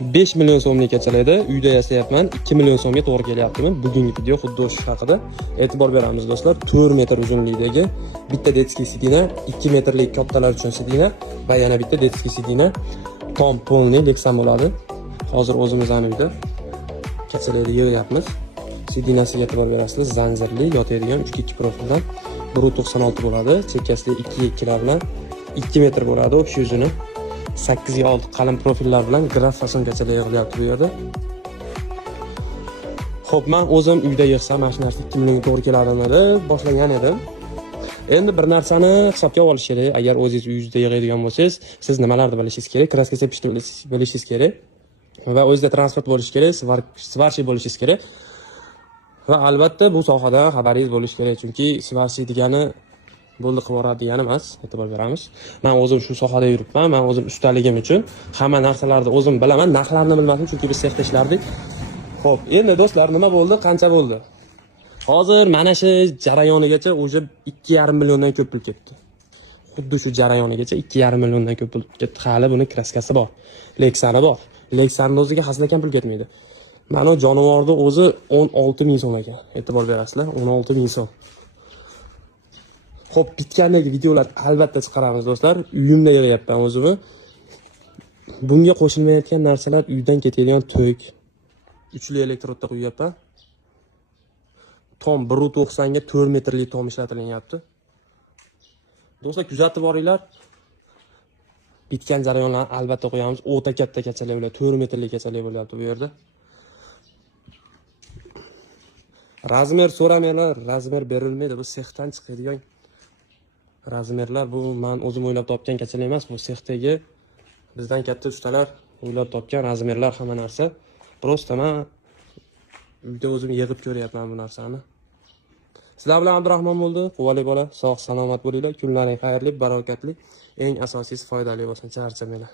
5 million so'mlik kechalaydi. Uyda yasayapman. 2 million so'mga to'g'ri kelyaptimi? Bugungi video xuddi o'sha haqida e'tibor beramiz do'stlar. 4 metr uzunlikdagi bitta detskiy sidina, 2 metrlik kattalar uchun sidina va yana bitta detskiy sidina tom polni Lexan bo'ladi. Hozir o'zimizning uyda kechalayda yig'yapmiz. Sidinasiga e'tibor berasizlar. Zanjirli, yotadigan 3-2 profildan 1.96 bo'ladi. Chekkasida 2.2lar bilan 2 metr bo'ladi. O'sha yuzini 8-6 qalin profillar bilan graf fasongacha yig'ilyapti bu yerda. Xo'p, men o'zim uyda yig'sam, mana shu narsa 2 million to'g'ri keladimi deb boshlagan edim. Endi bir narsani hisobga olish kerak. Agar o'zingiz uyingizda yig'adigan bo'lsangiz, siz nimalarni bilishingiz kerak? Kraska sepishni bilishingiz kerak. Va o'zingizda transport bo'lishi kerak, svarshi bo'lishingiz kerak. Va albatta bu sohada xabaringiz bo'lishi kerak, chunki svarshi degani bo'ldi qilib yuboradi degani emas, e'tibor beramiz. Men o'zim shu sohada yuribman, men o'zim ustaligim uchun hamma narsalarni o'zim bilaman, narxlarni bilmadim chunki biz sexda ishlardik. Xo'p, endi do'stlar nima bo'ldi? Qancha bo'ldi? Hozir mana shu jarayonigacha o'sha 2,5 milliondan ko'p pul ketdi. Xuddi shu jarayonigacha 2,5 milliondan ko'p pul ketdi. Hali buni kraskasi bor, Lexani bor. Lexanning o'ziga haslakam pul ketmaydi. Mana jonivorni o'zi 16 ming so'm ekan. E'tibor berasizlar, 16 ming so'm. Xo'p, bitgandagi videolar albatta chiqaramiz do'stlar. Uyimda yig'yapman o'zimni. Bunga qo'shilmayotgan narsalar uydan ketadigan to'k. Uchli elektrodda qo'yyapman. Tom 1.90 ga 4 metrlik tom ishlatilyapti. Do'stlar kuzatib boringlar. Bitgan jarayonlarni albatta qo'yamiz. O'ta katta kachalar bo'ladi, 4 metrlik kachalar bo'lyapti bu yerda. Razmer so'ramanglar, razmer berilmaydi. Bu sexdan chiqadigan razmerlar. Bu men o'zim o'ylab topgan kachalar emas, bu sexdagi bizdan katta ustalar o'ylab topgan razmerlar, hamma narsa. Prosta men uyda o'zim yig'ib ko'ryapman bu narsani. Sizlar bilan Abdurahmon bo'ldi. Quvvali bola, sog' salomat bo'linglar. Kunlaring xayrli, barokatli, eng asosiysi foydali bo'lsin. Charchamanglar.